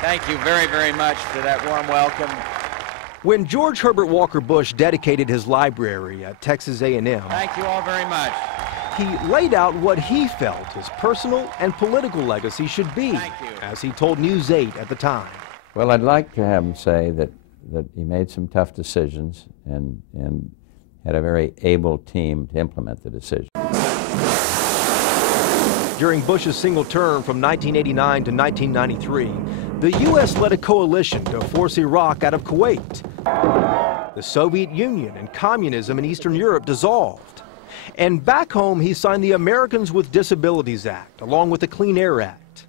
Thank you very, very much for that warm welcome. When George Herbert Walker Bush dedicated his library at Texas A&M, thank you all very much. He laid out what he felt his personal and political legacy should be, as he told News 8 at the time. Well, I'd like to have him say that he made some tough decisions and had a very able team to implement the decision. During Bush's single term from 1989 to 1993, the U.S. led a coalition to force Iraq out of Kuwait. The Soviet Union and communism in Eastern Europe dissolved. And back home, he signed the Americans with Disabilities Act, along with the Clean Air Act.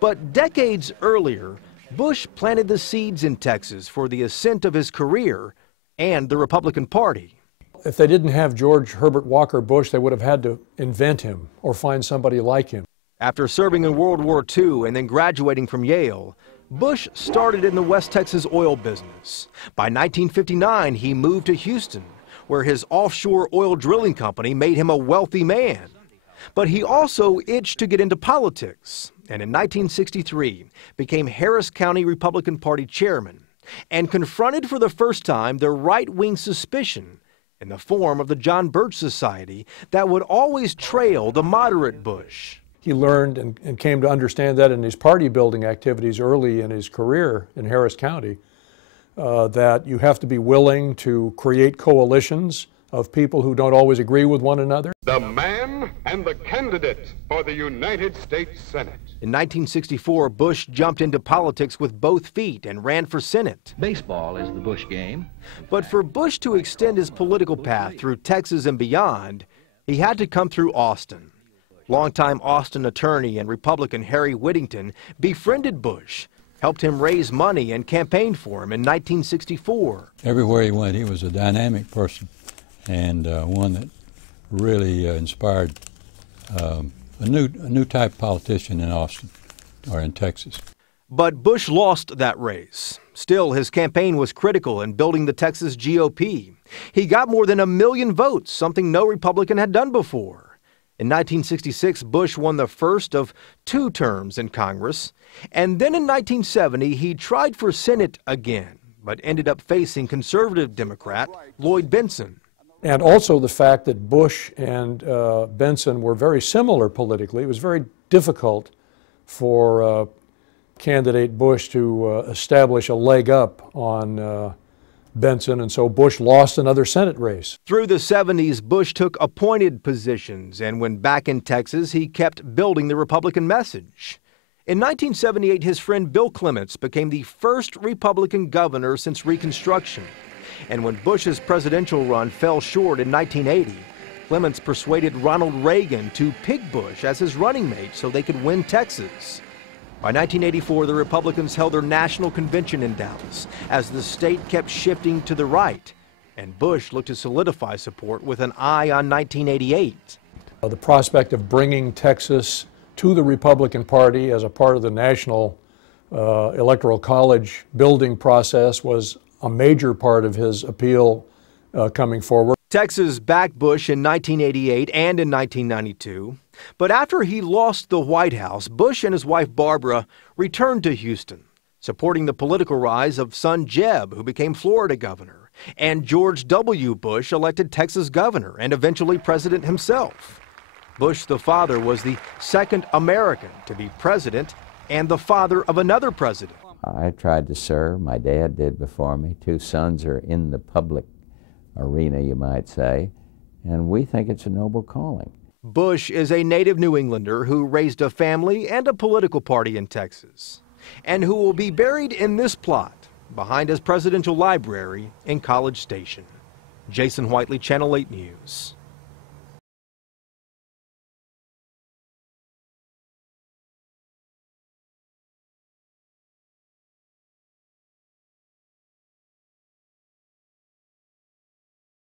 But decades earlier, Bush planted the seeds in Texas for the ascent of his career and the Republican Party. If they didn't have George Herbert Walker Bush, they would have had to invent him or find somebody like him. After serving in World War II and then graduating from Yale, Bush started in the West Texas oil business. By 1959, he moved to Houston, where his offshore oil drilling company made him a wealthy man. But he also itched to get into politics, and in 1963 became Harris County Republican Party chairman and confronted for the first time the right-wing suspicion in the form of the John Birch Society that would always trail the moderate Bush. He learned and came to understand that in his party building activities early in his career in Harris County, that you have to be willing to create coalitions of people who don't always agree with one another. The man and the candidate for the United States Senate. In 1964, Bush jumped into politics with both feet and ran for Senate. Baseball is the Bush game. But for Bush to extend his political path through Texas and beyond, he had to come through Austin. Longtime Austin attorney and Republican Harry Whittington befriended Bush, helped him raise money and campaigned for him in 1964. Everywhere he went, he was a dynamic person and one that really inspired a new type of politician in Austin or in Texas. But Bush lost that race. Still, his campaign was critical in building the Texas GOP. He got more than 1 million votes, something no Republican had done before. In 1966, Bush won the first of 2 terms in Congress. And then in 1970, he tried for Senate again, but ended up facing conservative Democrat Lloyd Bentsen. And also the fact that Bush and Bentsen were very similar politically. It was very difficult for candidate Bush to establish a leg up on Bentsen, and so Bush lost another Senate race. Through the 70s, Bush took appointed positions, and when back in Texas, he kept building the Republican message. In 1978, his friend Bill Clements became the first Republican governor since Reconstruction. And when Bush's presidential run fell short in 1980, Clements persuaded Ronald Reagan to pick Bush as his running mate so they could win Texas. By 1984, the Republicans held their national convention in Dallas as the state kept shifting to the right, and Bush looked to solidify support with an eye on 1988. The prospect of bringing Texas to the Republican Party as a part of the national electoral college building process was a major part of his appeal coming forward. Texas backed Bush in 1988 and in 1992. But after he lost the White House, Bush and his wife Barbara returned to Houston, supporting the political rise of son Jeb, who became Florida governor, and George W. Bush, elected Texas governor and eventually president himself. Bush the father was the second American to be president and the father of another president. I tried to serve. My dad did before me. 2 sons are in the public arena, you might say, and we think it's a noble calling. Bush is a native New Englander who raised a family and a political party in Texas, and who will be buried in this plot behind his presidential library in College Station. Jason Whiteley, Channel 8 News.